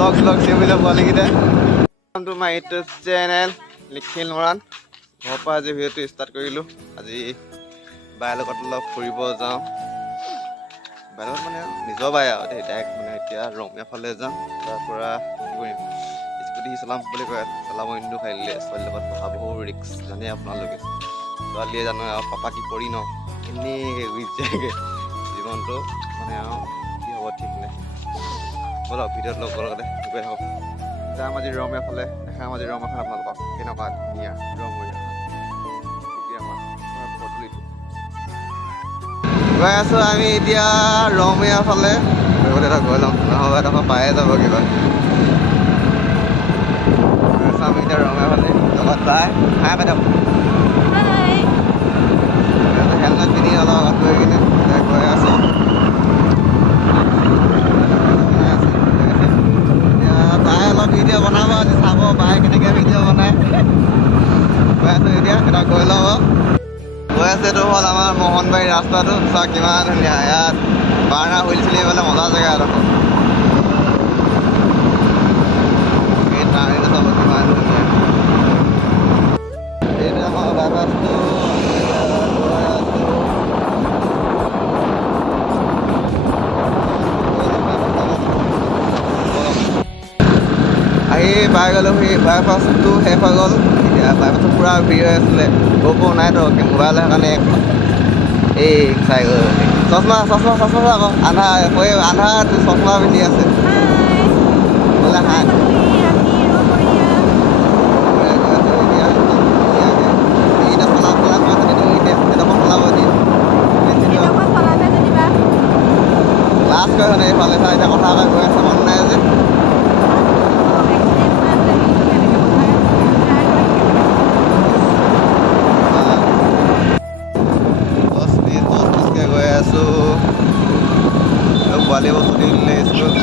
Blog চিমিলে পোৱালিকেইটা to my YouTube channel Nikhil Moran ঘৰৰ পৰা আজি ভিডিঅ'টো ষ্টাৰ্ট কৰিলোঁ। আজি বাই লগত অলপ ফুৰিব যাওঁ। বাই লগত মানে নিজৰ বাই আৰু ডাইৰেক্ট মানে এতিয়া ৰঙীয়া ফালে যাম। তাৰপৰা কি কৰিম স্কুটি চলাম বুলি কয়, চলাব ইন্দু খাইলে ছোৱালীৰ লগত পঢ়াবও ৰিক্স জানে আপোনালোকে। ছোৱালীয়ে জানো আৰু পাপা কি কৰি ন এনেই গুচি যায়গৈ জীৱনটো মানে আৰু কি হ'ব ঠিক নাই। বলক ভিডিঅ'ত লগ লগতে গৈ থাকক। যাম আজি ৰঙীয়া ফালে, দেখাম আজি ৰঙীয়াখন আপোনালোকক কেনেকুৱা ধুনীয়া ৰঙীয়া। গৈ আছোঁ আমি এতিয়া ৰঙীয়া ফালে, গৈ লওঁ নহ'ব এডোখৰ পায়ে যাব কিবা। আমি এতিয়া ৰঙীয়া ফালে লগত বাই হাই পাই থাকোঁ। হেলমেট পিন্ধি অলপ আগত গৈ কিনে গৈ আছোঁ। বাই অলপ ভিডিঅ' বনাব আজি, চাব বাই কেনেকৈ ভিডিঅ' বনাই। গৈ আছোঁ এতিয়া এটা গৈ লওঁ। গৈ আছে এইটো হ'ল আমাৰ মোহনবাৰী ৰাস্তাটো, চোৱা কিমান ধুনীয়া। ইয়াত বাৰণা হুইল চলিবলৈ মজা জেগা এডোখৰ। এই টাৰ্ণিংটো চাব কিমান ধুনীয়া। এইটো আমাৰ বাইপাছটো আহি পাই গ'লোঁ। সেই বাইপাছটো শেষ হৈ গ'ল। এতিয়া বাইপাছটো পূৰা ভিৰ হৈ আছিলে। গ'প নাইতো মোবাইল সেইকাৰণে এই চাই গ'ল। চশমা আকৌ আন্ধাৰ চশমা পিন্ধি আছে বোলে। হাই লাষ্ট গৈ হ'লে এইফালে চাই এতিয়া কথা এটা গৈ আছে মন নাই যে। গৈ আছোঁ পোৱালি বস্তু দি দিলে স্কুল।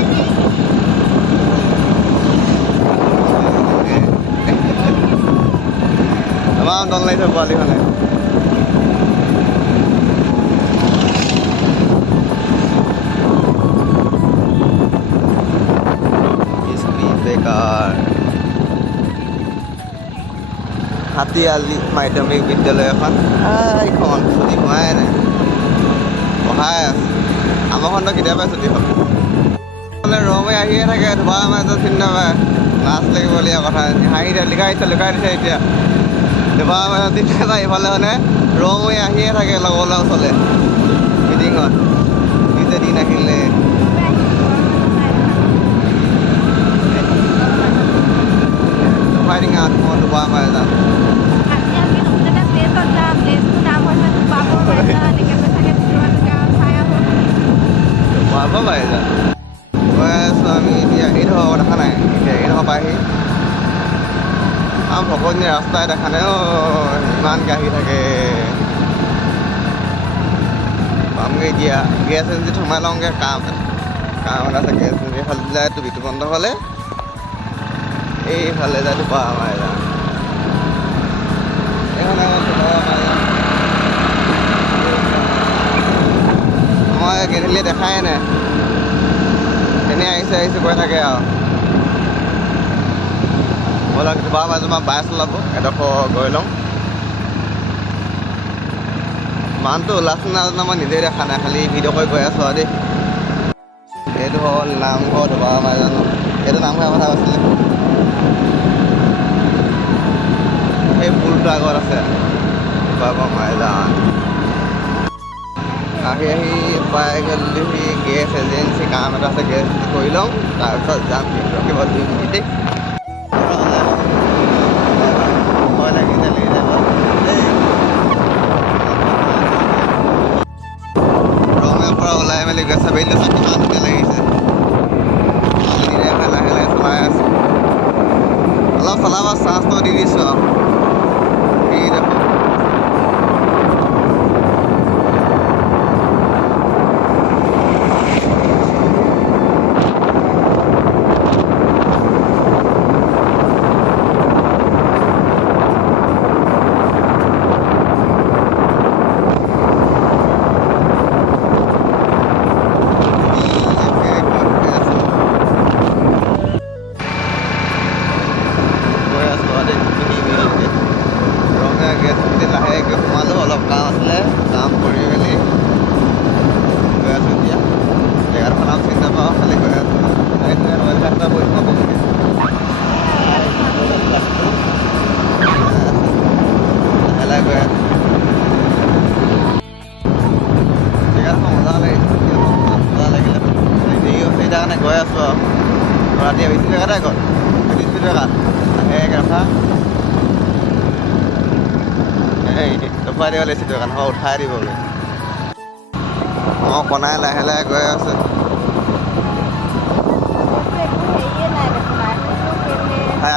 আমাৰ দল লাগিছে পোৱালিখনে। বেকাৰ হাতীআলি মাধ্যমিক বিদ্যালয় এখন এইখন ছুটি হোৱাই নাই, পঢ়াই আছে। আমাৰখনতো কেতিয়াবাই ছুটি হ'ল। ৰমে আহিয়ে থাকে, ধোৱা মাজত চিন্তা নাপায়। লাজ লাগিবলগীয়া কথা হাঁহি লুকাই দিছে এতিয়া। ধোৱা মাজত চিন্তা নাপায়। ইফালে মানে ৰমে আহিয়ে থাকে লগৰ ওচৰলৈ মিটিঙত। নিজে দিন আহিলে ফাইটিং আউট মই ধোৱা মাৰে যাম। গৈ আছোঁ আমি এতিয়া এইডোখৰ দেখা নাই। এতিয়া এইডোখৰ পাইহি আৰু ভকতনীয়া ৰাস্তাই দেখা নাই। ইমানকৈ আহি থাকে। পামগৈ এতিয়া গেছ এজেঞ্চিত সোমাই লওঁগৈ। কাম এটা আছে গেছ এজেঞ্চি। এইফালে যায়তো বিতুপন্ত ফালে, এইফালে যায়তো পাৰ মাৰে যাম। মই গেধেলিয়ে দেখাই নাই, এনেই আহিছোঁ কৈ থাকে আৰু। ব'লক ধোৱা মাজত বাই চলাব এডোখৰ গৈ লওঁ। মানুহটো ওলাইছে নাজানো মই নিজেই দেখা নাই, খালি ভিডিঅ' কৰি গৈ আছোঁ আৰু দেই। এইটো হ'ল নামঘৰ ধোৱা জানো, এইটো নামঘৰ কথা কৈছিলে। সেই পুলটো আগত আছে মাইজান। আহি পাই গ'লোহি গেছ এজেঞ্চি। কাম এটা আছে, গেছ কৰি লওঁ তাৰপিছত যাম। ৰখিব 2 মিনিট দেই। ভয় লাগি যায় ৰঙৰ পৰা ওলাই মেলি গৈছে। বেলি কিমান ধুনীয়া লাগিছে। লাহে লাহে চলাই আছোঁ। অলপ চলাব চাঞ্চটো দি দিছোঁ আৰু। এই দেখোন গৈ আছোঁ আৰু ৰাতি বেছি জেগাতে গ'ল 20 টকা এক ৰখা এই উঠাই দিব লাগিছিল দোকান উঠাই দিবগৈ অঁ কণাই লাহে লাহে গৈ আছে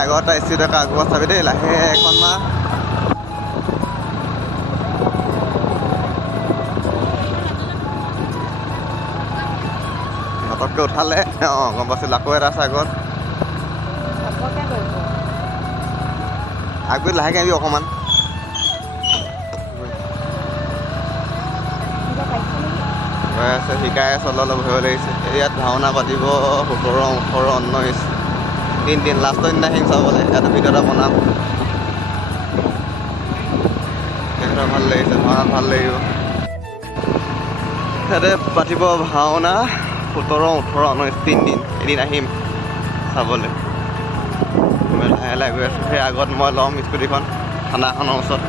আগত 80 টকা আগত চাবি দেই লাহে এখনমান নতককৈ উঠালে অঁ গম পাইছিলোঁ আকৌ এটা আছে আগত আগত লাহেকৈ আহিবি অকণমান গৈ আছে শিকাই আছে অলপ ভয় লাগিছে ইয়াত ভাওনা পাতিব 17, 18, 19 তিনিদিন লাষ্টৰ দিনা আহিম চাবলৈ ইয়াত ভিডিঅ' এটা বনাম সেইকেইটা ভাল লাগিছে ভাওনাত ভাল লাগিব ইয়াতে পাতিব ভাওনা 17, 18, 19 তিনিদিন এদিন আহিম চাবলৈ লাহে লাহে গৈ আছোঁ সেই আগত মই ল'ম স্কুটিখন থানাখনৰ ওচৰত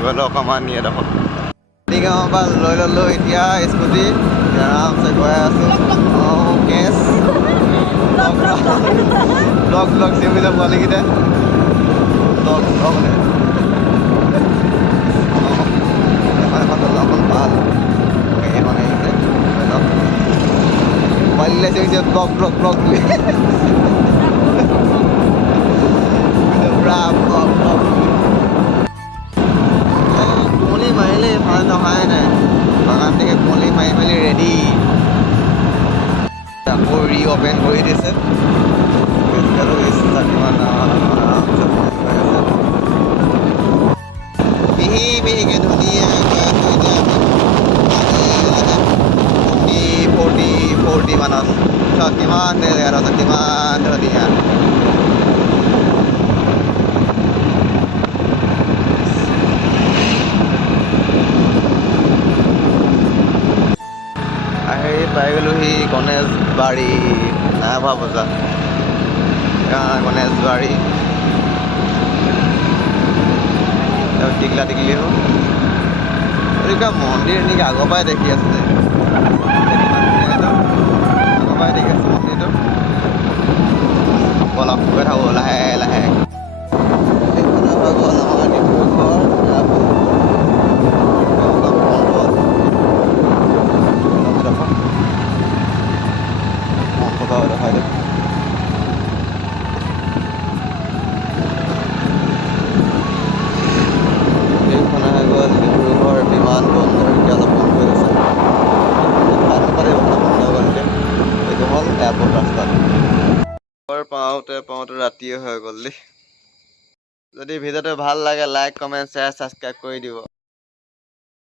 গৈ লওঁ অকণমান এডোখৰ গাঁৱৰ পৰা লৈ ল'লোঁ এতিয়া স্কুটি আৰামছে গৈ আছোঁ অঁ কেছ ব্লগ চিমিলে পোৱালিকেইটা মানে এখন ভাল এখন আহিছে মোবাইল লাগিছে ব্লগ বুলি পুৰা ব্লগ কুমলি মাৰিলে ভাল নহয় নাই বাগান থেকে কুমলি মাৰি মেলি ৰেডি আকৌ ৰিঅপেন কৰি দিছে মিহি মিহিকৈ ধুনীয়াকৈ 40 মানত কিমান জেগাত আছে কিমান ধুনীয়া আহি পাই গ'লোহি গণেশবাৰী নাইভা বজাৰ গণেশবাৰী টিকলা টিকলি হ'ল এইটো কিবা মন্দিৰ নেকি আগৰ পৰাই দেখি আছে আগৰ পৰাই দেখি আছোঁ মন্দিৰটো অলপ গৈ থাকোঁ লাহে লাহে এইখন হৈ গ'ল আমাৰ ডিব্ৰুগড় পাওঁতে ৰাতিয়ে হৈ গ'ল দেই যদি ভিডিঅ'টো ভাল লাগে লাইক কমেণ্ট শ্বেয়াৰ ছাবস্ক্ৰাইব কৰি দিব